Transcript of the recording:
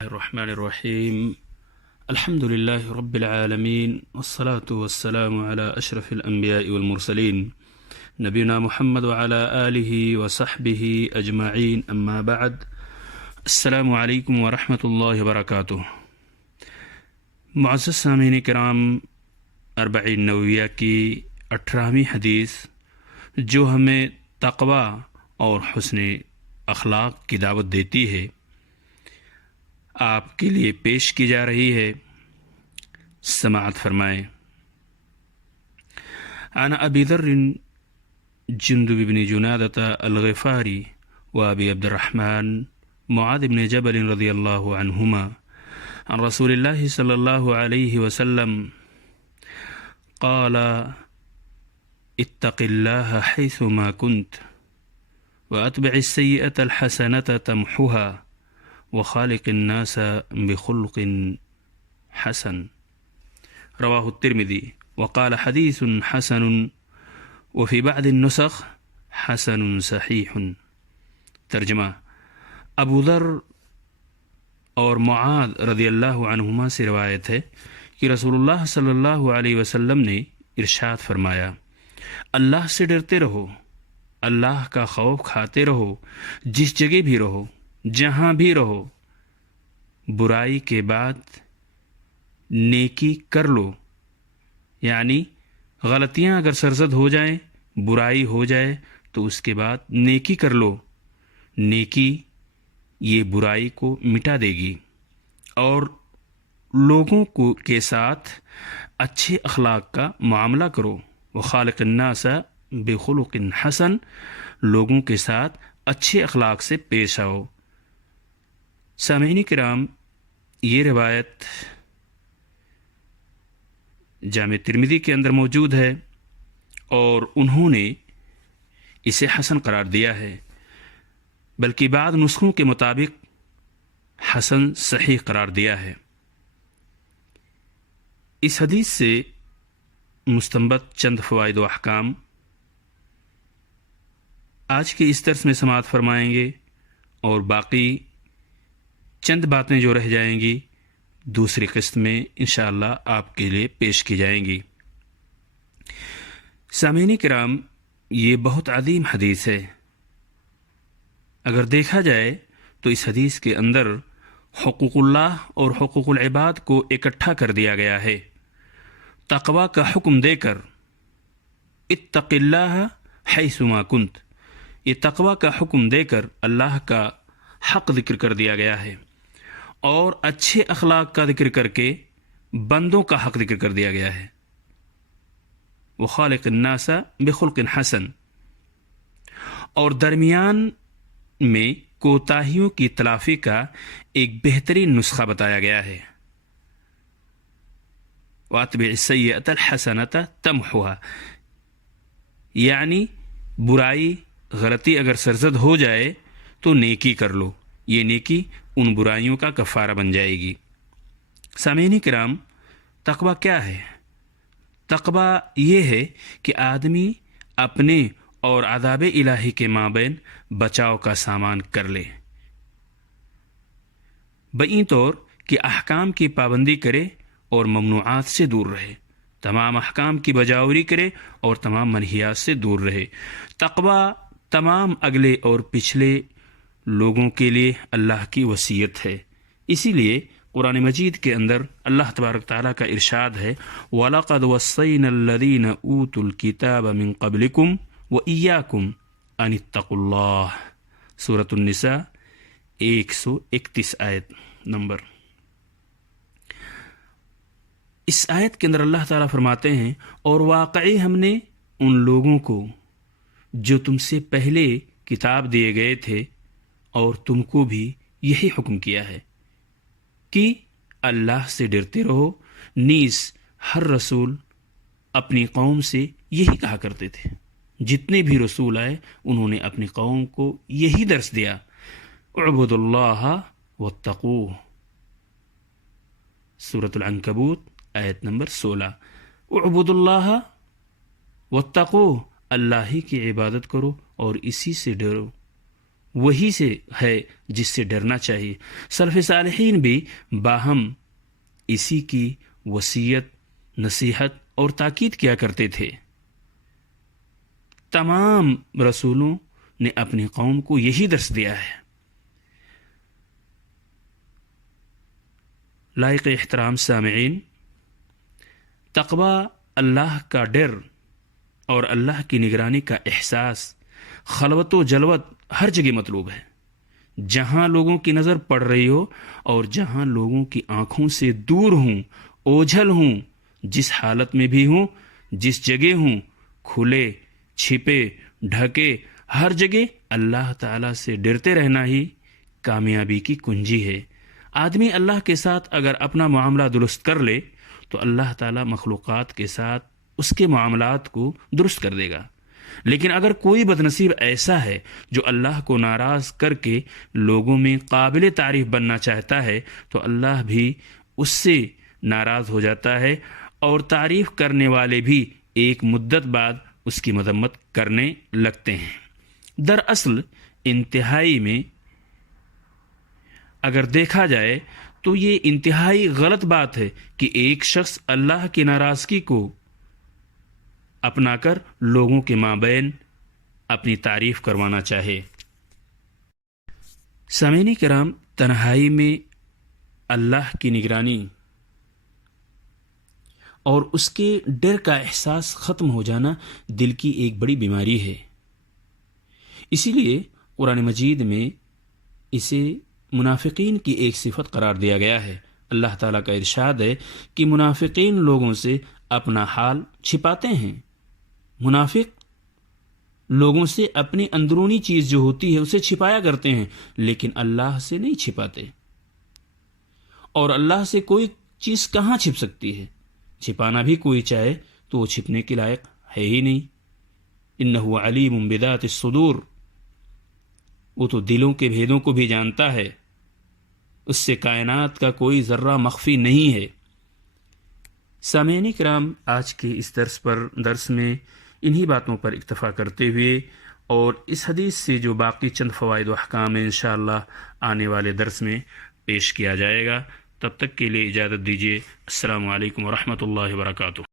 الرحمن الرحيم الحمد لله رب العالمين والصلاة والسلام على أشرف الأنبياء والمرسلين نبينا محمد وعلى آله وصحبه أجمعين أما بعد السلام عليكم ورحمة الله وبركاته. معزز سامعین کرام، 40 نوویہ کی 18ویں حدیث جو ہمیں تقوی اور حسن اخلاق کی دعوت دیتی ہے آپ کے لیے پیش کی جا رہی ہے. سماعت فرمائیں. عن ابی ذر جندب بن جنادة الغفاری و ابی عبد الرحمن معاذ بن جبل رضی اللہ عنہما عن رسول اللہ صلی اللہ علیہ وسلم قال اتق اللہ حیث ما کنت واتبع السیئة الحسنة تمحها وخالق الناس بخلق حسن. رواہ الترمذی وقال حدیث حسن وفي بعض النسخ حسن صحیح. ترجمہ: ابو ذر اور معاذ رضی اللہ عنہما سے روایت ہے کہ رسول اللہ صلی اللہ علیہ وسلم نے ارشاد فرمایا: اللہ سے ڈرتے رہو، اللہ کا خوف کھاتے رہو، جس جگہ بھی رہو، جہاں بھی رہو. برائی کے بعد نیکی کر لو، یعنی غلطیاں اگر سرزد ہو جائیں، برائی ہو جائے تو اس کے بعد نیکی کر لو. نیکی یہ برائی کو مٹا دے گی. اور لوگوں کے ساتھ اچھے اخلاق کا معاملہ کرو. وخالق الناس بخلق حسن، لوگوں کے ساتھ اچھے اخلاق سے پیش آؤ. سامعین کرام، یہ روایت جامع ترمذی کے اندر موجود ہے اور انہوں نے اسے حسن قرار دیا ہے، بلکہ بعض نسخوں کے مطابق حسن صحیح قرار دیا ہے. اس حدیث سے مستنبط چند فوائد و احکام آج کے اس درس میں سماعت فرمائیں گے، اور باقی چند باتیں جو رہ جائیں گی دوسری قسط میں انشاءاللہ آپ کے لیے پیش کی جائیں گی. سامعین کرام، یہ بہت عظیم حدیث ہے. اگر دیکھا جائے تو اس حدیث کے اندر حقوق اللہ اور حقوق العباد کو اکٹھا کر دیا گیا ہے. تقوی کا حکم دے کر اتق اللہ حیث ما کنت، یہ تقوی کا حکم دے کر اللہ کا حق ذکر کر دیا گیا ہے، اور اچھے اخلاق کا ذکر کر کے بندوں کا حق ذکر کر دیا گیا ہے. وخالق الناس بخلق حسن، اور درمیان میں کوتاہیوں کی تلافی کا ایک بہترین نسخہ بتایا گیا ہے. واتبع السیئۃ الحسنۃ تمحوها، یعنی برائی غلطی اگر سرزد ہو جائے تو نیکی کر لو، یہ نیکی ان برائیوں کا کفارہ بن جائے گی. سامعین کرام، تقوی کیا ہے؟ تقوی یہ ہے کہ آدمی اپنے اور عذاب الہی کے مابین بچاؤ کا سامان کر لے، بئیں طور کہ احکام کی پابندی کرے اور ممنوعات سے دور رہے، تمام احکام کی بجاوری کرے اور تمام منہیات سے دور رہے. تقوی تمام اگلے اور پچھلے لوگوں کے لیے اللہ کی وصیت ہے. اسی لیے قرآن مجید کے اندر اللہ تبارک تعالیٰ کا ارشاد ہے: وَلَقَدْ وَصَّيْنَا الَّذِينَ أُوتُوا الْكِتَابَ مِنْ قَبْلِكُمْ وَإِيَّاكُمْ أَنِ اتَّقُوا اللَّهَ. سورۃ النساء 131 آیت نمبر. اس آیت کے اندر اللہ تعالیٰ فرماتے ہیں: اور واقعی ہم نے ان لوگوں کو جو تم سے پہلے کتاب دیے گئے تھے اور تم کو بھی یہی حکم کیا ہے کہ اللہ سے ڈرتے رہو. نیز ہر رسول اپنی قوم سے یہی کہا کرتے تھے، جتنے بھی رسول آئے انہوں نے اپنی قوم کو یہی درس دیا: اعبدوا اللہ واتقوہ. سورۃ العنکبوت آیت نمبر 16. اعبدوا اللہ واتقوہ، اللہ ہی کی عبادت کرو اور اسی سے ڈرو. وہی سے ہے جس سے ڈرنا چاہیے۔ سلف صالحین بھی باہم اسی کی وصیت، نصیحت اور تاکید کیا کرتے تھے۔ تمام رسولوں نے اپنی قوم کو یہی درس دیا ہے۔ لائق احترام سامعین، تقوی اللہ کا ڈر اور اللہ کی نگرانی کا احساس خلوت و جلوت ہر جگہ مطلوب ہے۔ جہاں لوگوں کی نظر پڑ رہی ہو اور جہاں لوگوں کی آنکھوں سے دور ہوں، اوجھل ہوں، جس حالت میں بھی ہوں، جس جگہ ہوں، کھلے چھپے ڈھکے، ہر جگہ اللہ تعالیٰ سے ڈرتے رہنا ہی کامیابی کی کنجی ہے۔ آدمی اللہ کے ساتھ اگر اپنا معاملہ درست کر لے تو اللہ تعالیٰ مخلوقات کے ساتھ اس کے معاملات کو درست کر دے گا۔ لیکن اگر کوئی بدنصیب ایسا ہے جو اللہ کو ناراض کر کے لوگوں میں قابل تعریف بننا چاہتا ہے تو اللہ بھی اس سے ناراض ہو جاتا ہے، اور تعریف کرنے والے بھی ایک مدت بعد اس کی مذمت کرنے لگتے ہیں۔ دراصل انتہائی میں اگر دیکھا جائے تو یہ انتہائی غلط بات ہے کہ ایک شخص اللہ کی ناراضگی کو اپنا کر لوگوں کے مابین اپنی تعریف کروانا چاہے۔ سامعین کرام، تنہائی میں اللہ کی نگرانی اور اس کے ڈر کا احساس ختم ہو جانا دل کی ایک بڑی بیماری ہے۔ اسی لیے قرآن مجید میں اسے منافقین کی ایک صفت قرار دیا گیا ہے۔ اللہ تعالیٰ کا ارشاد ہے کہ منافقین لوگوں سے اپنا حال چھپاتے ہیں۔ منافق لوگوں سے اپنی اندرونی چیز جو ہوتی ہے اسے چھپایا کرتے ہیں، لیکن اللہ سے نہیں چھپاتے۔ اور اللہ سے کوئی چیز کہاں چھپ سکتی ہے؟ چھپانا بھی کوئی چاہے تو وہ چھپنے کے لائق ہے ہی نہیں۔ انہ علیم بذات الصدور، وہ تو دلوں کے بھیدوں کو بھی جانتا ہے، اس سے کائنات کا کوئی ذرہ مخفی نہیں ہے۔ سامعین کرام، آج کے اس درس میں انہی باتوں پر اکتفا کرتے ہوئے اور اس حدیث سے جو باقی چند فوائد و احکام ہیں انشاءاللہ آنے والے درس میں پیش کیا جائے گا۔ تب تک کے لیے اجازت دیجیے۔ السلام علیکم ورحمۃ اللہ وبرکاتہ۔